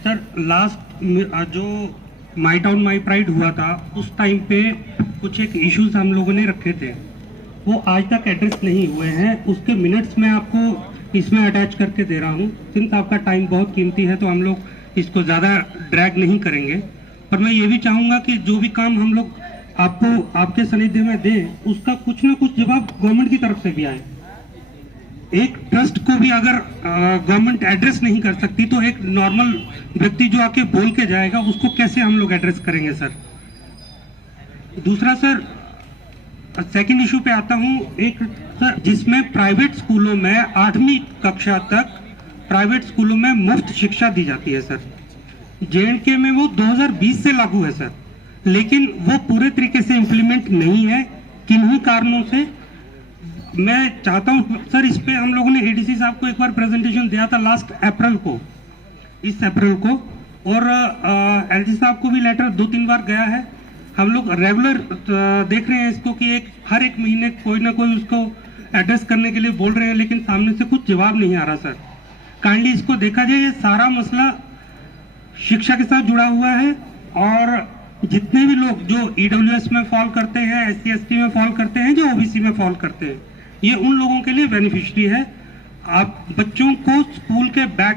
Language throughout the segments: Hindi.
सर लास्ट जो माई टाउन माई प्राइड हुआ था उस टाइम पे कुछ एक इश्यूज हम लोगों ने रखे थे, वो आज तक एड्रेस नहीं हुए हैं। उसके मिनट्स मैं आपको इसमें अटैच करके दे रहा हूँ। सिंस आपका टाइम बहुत कीमती है तो हम लोग इसको ज़्यादा ड्रैग नहीं करेंगे, पर मैं ये भी चाहूँगा कि जो भी काम हम लोग आपको आपके सानिध्य में दें उसका कुछ ना कुछ जवाब गवर्नमेंट की तरफ से भी आए। एक ट्रस्ट को भी अगर गवर्नमेंट एड्रेस नहीं कर सकती तो एक नॉर्मल व्यक्ति जो आके बोल के जाएगा उसको कैसे हम लोग एड्रेस करेंगे सर। दूसरा सर, सेकंड इशू पे आता हूँ। एक सर, जिसमें प्राइवेट स्कूलों में 8वीं कक्षा तक प्राइवेट स्कूलों में मुफ्त शिक्षा दी जाती है सर। जेएनके में वो 2020 से लागू है सर, लेकिन वो पूरे तरीके से इम्प्लीमेंट नहीं है। किन्हीं कारणों से मैं चाहता हूं सर, इस पे हम लोगों ने एडीसी साहब को एक बार प्रेजेंटेशन दिया था लास्ट अप्रैल को, इस अप्रैल को, और एलजी साहब को भी लेटर 2-3 बार गया है। हम लोग रेगुलर देख रहे हैं इसको कि हर एक महीने कोई ना कोई उसको एड्रेस करने के लिए बोल रहे हैं, लेकिन सामने से कुछ जवाब नहीं आ रहा सर। काइंडली इसको देखा जाए, ये सारा मसला शिक्षा के साथ जुड़ा हुआ है और जितने भी लोग जो ईडब्ल्यूएस में फॉल करते हैं, एससी एसटी में फॉल करते हैं, जो ओबीसी में फॉल करते हैं, ये उन लोगों के लिए बेनिफिशियरी है। आप बच्चों को स्कूल के बैग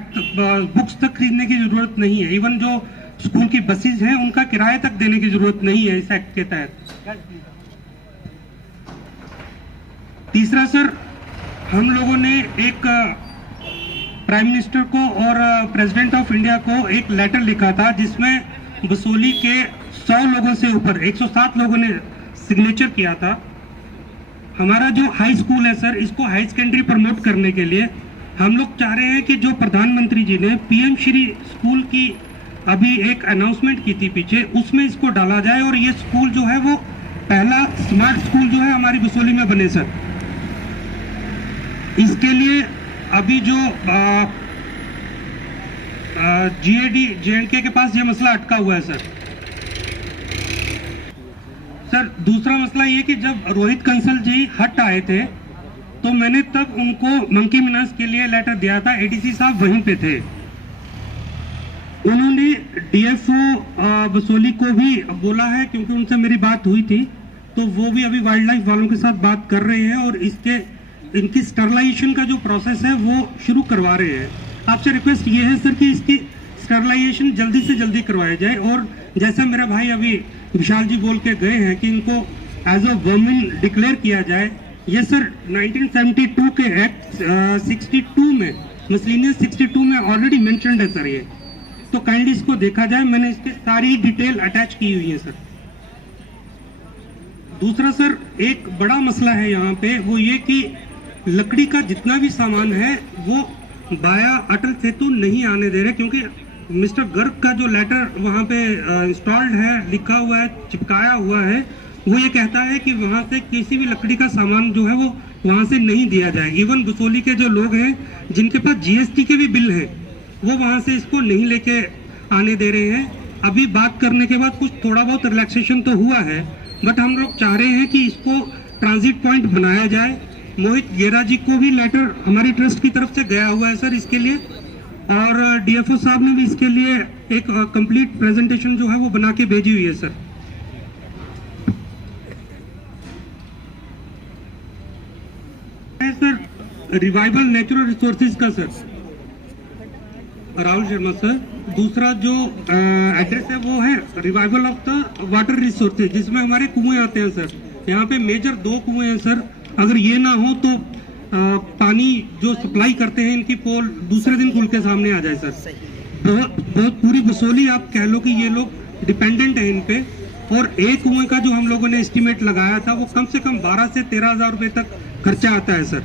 बुक्स तक खरीदने की जरूरत नहीं है। इवन जो स्कूल की बसेस हैं उनका किराया तक देने की जरूरत नहीं है इस एक्ट के तहत। तीसरा सर, हम लोगों ने एक प्राइम मिनिस्टर को और प्रेसिडेंट ऑफ इंडिया को एक लेटर लिखा था जिसमें बसोली के 100 लोगों से ऊपर 107 लोगों ने सिग्नेचर किया था। हमारा जो हाई स्कूल है सर, इसको हाई सेकेंडरी प्रमोट करने के लिए हम लोग चाह रहे हैं कि जो प्रधानमंत्री जी ने पीएम श्री स्कूल की अभी एक अनाउंसमेंट की थी पीछे, उसमें इसको डाला जाए और ये स्कूल जो है वो पहला स्मार्ट स्कूल जो है हमारी बसोली में बने सर। इसके लिए अभी जो जीएडी जेएनके के पास ये मसला अटका हुआ है सर। सर दूसरा मसला ये कि जब रोहित कंसल जी हट आए थे तो मैंने तब उनको मंकी मिनास के लिए लेटर दिया था। एडीसी साहब वहीं पे थे। उन्होंने डीएफओ बसोली को भी बोला है, क्योंकि उनसे मेरी बात हुई थी, तो वो भी अभी वाइल्ड लाइफ वालों के साथ बात कर रहे हैं और इनकी स्टरलाइजेशन का जो प्रोसेस है वो शुरू करवा रहे हैं। आपसे रिक्वेस्ट ये है सर कि इसकी स्टरलाइजेशन जल्दी से जल्दी करवाया जाए, और जैसा मेरा भाई अभी विशाल जी बोल के गए हैं कि इनको एज अ वर्मिन डिक्लेयर किया जाए। ये सर 1972 के एक्ट 62 में, मिसलेनियस 62 में ऑलरेडी मेंशन्ड है सर ये, तो काइंडली इसको देखा जाए। मैंने इसकी सारी डिटेल अटैच की हुई है सर। दूसरा सर, एक बड़ा मसला है यहाँ पे, वो ये कि लकड़ी का जितना भी सामान है वो बाया अटल सेतु नहीं आने दे रहे, क्योंकि मिस्टर गर्ग का जो लेटर वहाँ पे इंस्टॉल्ड है, लिखा हुआ है, चिपकाया हुआ है, वो ये कहता है कि वहाँ से किसी भी लकड़ी का सामान जो है वो वहाँ से नहीं दिया जाए। इवन बसोली के जो लोग हैं जिनके पास जीएसटी के भी बिल हैं, वो वहाँ से इसको नहीं लेके आने दे रहे हैं। अभी बात करने के बाद कुछ थोड़ा बहुत रिलैक्सेशन तो हुआ है, बट हम लोग चाह रहे हैं कि इसको ट्रांजिट पॉइंट बनाया जाए। मोहित गेरा जी को भी लेटर हमारी ट्रस्ट की तरफ से गया हुआ है सर इसके लिए, और डीएफओ साहब ने भी इसके लिए एक कंप्लीट प्रेजेंटेशन जो है वो बना के भेजी हुई है sir. Sir revival natural resources का सर, राहुल शर्मा सर। दूसरा जो एड्रेस है वो है revival of the water resources, जिसमें हमारे कुएं आते हैं सर। यहाँ पे मेजर 2 कुएं हैं सर। अगर ये ना हो तो पानी जो सप्लाई करते हैं इनकी पोल दूसरे दिन खुल के सामने आ जाए सर। बहुत पूरी बसोली आप कह लो कि ये लोग डिपेंडेंट है इन पे, और एक कुएं का जो हम लोगों ने एस्टिमेट लगाया था वो कम से कम 12 से 13 हज़ार रुपये तक खर्चा आता है सर।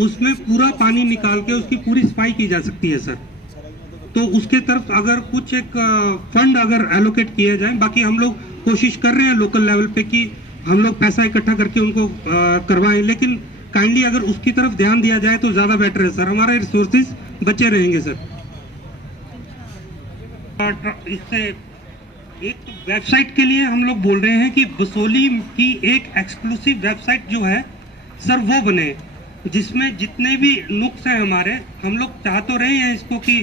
उसमें पूरा पानी निकाल के उसकी पूरी सफाई की जा सकती है सर। तो उसके तरफ अगर कुछ एक फंड अगर एलोकेट किया जाए, बाकी हम लोग कोशिश कर रहे हैं लोकल लेवल पे कि हम लोग पैसा इकट्ठा करके उनको करवाएं, लेकिन काइंडली अगर उसकी तरफ ध्यान दिया जाए तो ज्यादा बेटर है सर, हमारे रिसोर्सेज बचे रहेंगे सर। इससे एक वेबसाइट के लिए हम लोग बोल रहे हैं कि बसोली की एक एक्सक्लूसिव वेबसाइट जो है सर वो बने, जिसमें जितने भी नुक्स हैं हमारे, हम लोग चाह तो रहे हैं इसको कि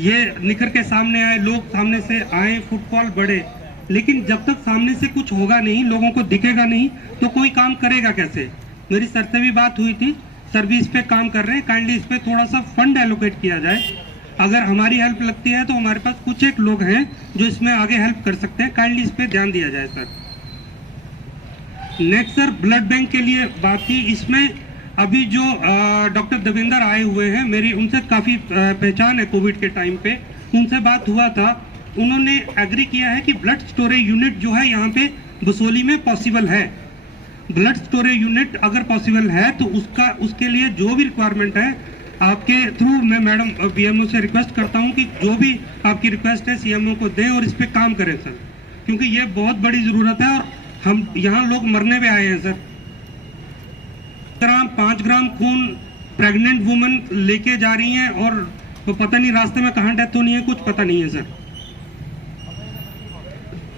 ये निखर के सामने आए, लोग सामने से आए, फुटफॉल बढ़े, लेकिन जब तक सामने से कुछ होगा नहीं, लोगों को दिखेगा नहीं, तो कोई काम करेगा कैसे। मेरी सर से भी बात हुई थी, सर भी इस पे काम कर रहे हैं, काइंडली इस पे थोड़ा सा फंड एलोकेट किया जाए। अगर हमारी हेल्प लगती है तो हमारे पास कुछ एक लोग हैं जो इसमें आगे हेल्प कर सकते हैं, काइंडली इस पे ध्यान दिया जाए sir. Next sir, blood bank के लिए बात की, इसमें अभी जो डॉक्टर देवेंद्र आए हुए हैं, मेरी उनसे काफ़ी पहचान है कोविड के टाइम पे, उनसे बात हुआ था, उन्होंने एग्री किया है कि ब्लड स्टोरेज यूनिट जो है यहाँ पे बसोली में पॉसिबल है। ब्लड स्टोरेज यूनिट अगर पॉसिबल है तो उसके लिए जो भी रिक्वायरमेंट है आपके थ्रू मैं मैडम बीएमओ से रिक्वेस्ट करता हूँ कि जो भी आपकी रिक्वेस्ट है सीएमओ को दें और इस पर काम करें सर, क्योंकि ये बहुत बड़ी ज़रूरत है और हम यहाँ लोग मरने पे आए हैं सर। 5 ग्राम खून प्रेग्नेंट वुमन लेके जा रही हैं और तो पता नहीं रास्ते में कहाँ डेथ होनी है, कुछ पता नहीं है सर।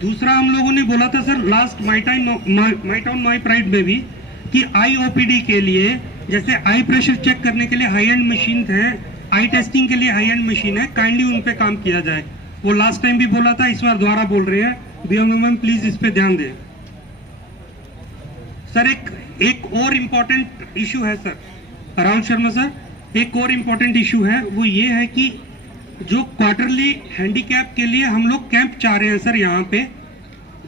दूसरा हम लोगों ने बोला था sir last my town my pride में भी कि IOPD के लिए, जैसे आई प्रेशर चेक करने के लिए हाई एंड मशीन है, आई टेस्टिंग के लिए हाई एंड मशीन है, काइंडली उन पे काम किया जाए। वो लास्ट टाइम भी बोला था, इस बार दोबारा बोल रहे हैं, बीएमओ मैम प्लीज इस पे ध्यान दें सर। एक और इम्पोर्टेंट इशू है सर, राहुल शर्मा सर, एक और इम्पोर्टेंट इशू है, वो ये है कि जो क्वार्टरली हैंडीकैप के लिए हम लोग कैंप चाह रहे हैं सर यहाँ पे,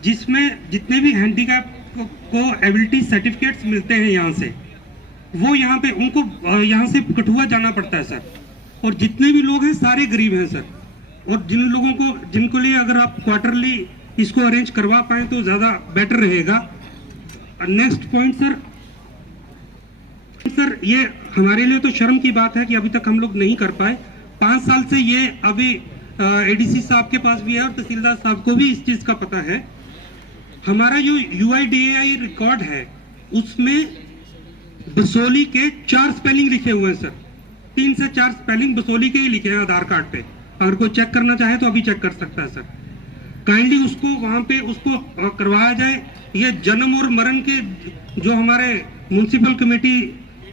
जिसमें जितने भी हैंडीकैप को एबिलिटी सर्टिफिकेट्स मिलते हैं यहाँ से, वो यहाँ पे उनको यहाँ से कठुआ जाना पड़ता है सर। और जितने भी लोग हैं सारे गरीब हैं सर, और जिन लोगों को जिनको लिए अगर आप क्वार्टरली इसको अरेंज करवा पाए तो ज़्यादा बेटर रहेगा। नेक्स्ट पॉइंट सर, ये हमारे लिए तो शर्म की बात है कि अभी तक हम लोग नहीं कर पाए। 5 साल से ये अभी ADC साहब के पास भी है और तहसीलदार साहब को भी इस चीज़ का पता है। हमारा जो UIDAI रिकॉर्ड है उसमें बसोली के 4 स्पेलिंग लिखे हुए हैं सर, 3 से 4 स्पेलिंग बसोली के ही लिखे हैं आधार कार्ड पे। अगर कोई चेक करना चाहे तो अभी चेक कर सकता है सर। काइंडली उसको वहाँ पे उसको करवाया जाए। ये जन्म और मरण के जो हमारे म्युनिसिपल कमेटी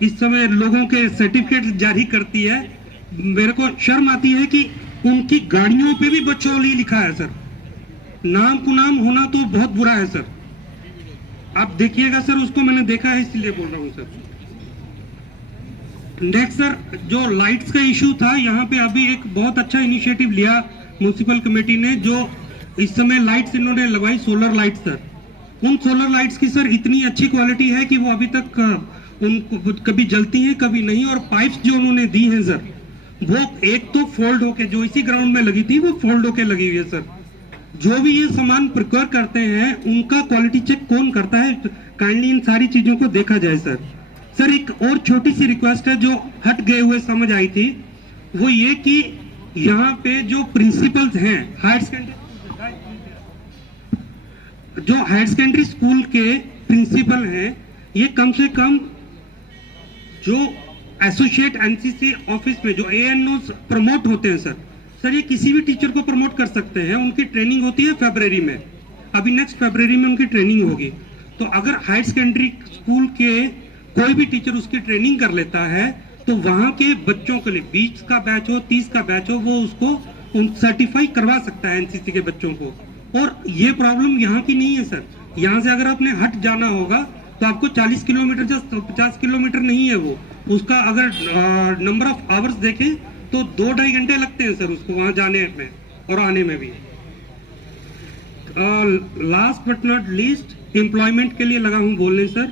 इस समय लोगों के सर्टिफिकेट जारी करती है, मेरे को शर्म आती है कि उनकी गाड़ियों पे भी बचौली लिखा है सर। नाम कुनाम होना तो बहुत बुरा है सर, आप देखिएगा सर, उसको मैंने देखा है इसलिए बोल रहा हूँ सर। नेक्स्ट सर, जो लाइट्स का इशू था, यहाँ पे अभी एक बहुत अच्छा इनिशिएटिव लिया म्युनिसिपल कमेटी ने, जो इस समय लाइट्स इन्होंने लगवाई, सोलर लाइट्स सर। उन सोलर लाइट्स की सर इतनी अच्छी क्वालिटी है कि वो अभी तक उनको कभी जलती हैं कभी नहीं, और पाइप्स जो उन्होंने दी हैं सर, वो एक तो फोल्ड होके, जो इसी ग्राउंड में लगी थी वो फोल्ड होके लगी हुई है सर। जो भी ये सामान प्रिक्योर करते हैं उनका क्वालिटी चेक कौन करता है, काइंडली इन सारी चीजों को देखा जाए सर। सर एक और छोटी सी रिक्वेस्ट है जो हट गए हुए समझ आई थी, वो ये कि यहाँ पे जो प्रिंसिपल्स हैं हायर सेकेंडरी स्कूल के प्रिंसिपल हैं, ये कम से कम जो एसोसिएट NCC ऑफिस में जो ANOs प्रमोट होते हैं सर ये किसी भी टीचर को प्रमोट कर सकते हैं। उनकी ट्रेनिंग होती है फरवरी में, अभी नेक्स्ट फरवरी में उनकी ट्रेनिंग होगी। तो अगर हायर सेकेंडरी स्कूल के कोई भी टीचर उसकी ट्रेनिंग कर लेता है तो वहाँ के बच्चों के लिए 20 का बैच हो 30 का बैच हो, वो उसको सर्टिफाई करवा सकता है NCC के बच्चों को। और ये प्रॉब्लम यहाँ की नहीं है सर, यहाँ से अगर आपने हट जाना होगा तो आपको 40 किलोमीटर या 50 किलोमीटर नहीं है वो, उसका अगर नंबर ऑफ आवर्स देखें तो 2-2.5 घंटे लगते हैं सर उसको वहाँ जाने में और आने में भी। Last but not least, employment के लिए लगा हूँ बोलने सर।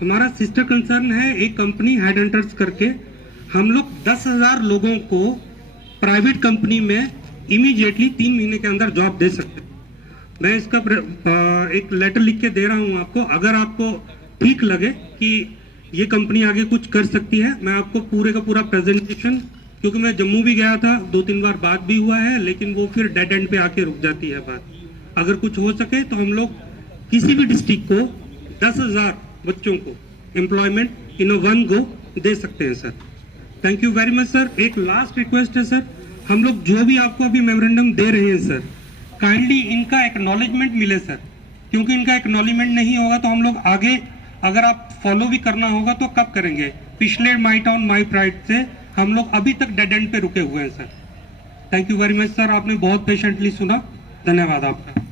हमारा सिस्टर कंसर्न है एक कंपनी हेड हंटर्स करके, हम लोग 10,000 लोगों को प्राइवेट कंपनी में इमीडिएटली 3 महीने के अंदर जॉब दे सकते हैं। मैं इसका एक लेटर लिख के दे रहा हूँ आपको, अगर आपको ठीक लगे कि ये कंपनी आगे कुछ कर सकती है, मैं आपको पूरे का पूरा प्रेजेंटेशन, क्योंकि मैं जम्मू भी गया था 2-3 बार, बात भी हुआ है, लेकिन वो फिर डेड एंड पे आके रुक जाती है बात। अगर कुछ हो सके तो हम लोग किसी भी डिस्ट्रिक्ट को 10,000 बच्चों को एम्प्लॉयमेंट इन वन गो दे सकते हैं sir. Thank you very much sir. एक लास्ट रिक्वेस्ट है सर, हम लोग जो भी आपको अभी मेमोरेंडम दे रहे हैं सर, काइंडली इनका एक्नॉलेजमेंट मिले सर, क्योंकि इनका एक्नॉलेजमेंट नहीं होगा तो हम लोग आगे अगर आप फॉलो भी करना होगा तो कब करेंगे। पिछले माई टाउन माई प्राइड से हम लोग अभी तक डेड एंड पे रुके हुए हैं sir. Thank you very much sir, आपने बहुत पेशेंटली सुना, धन्यवाद आपका।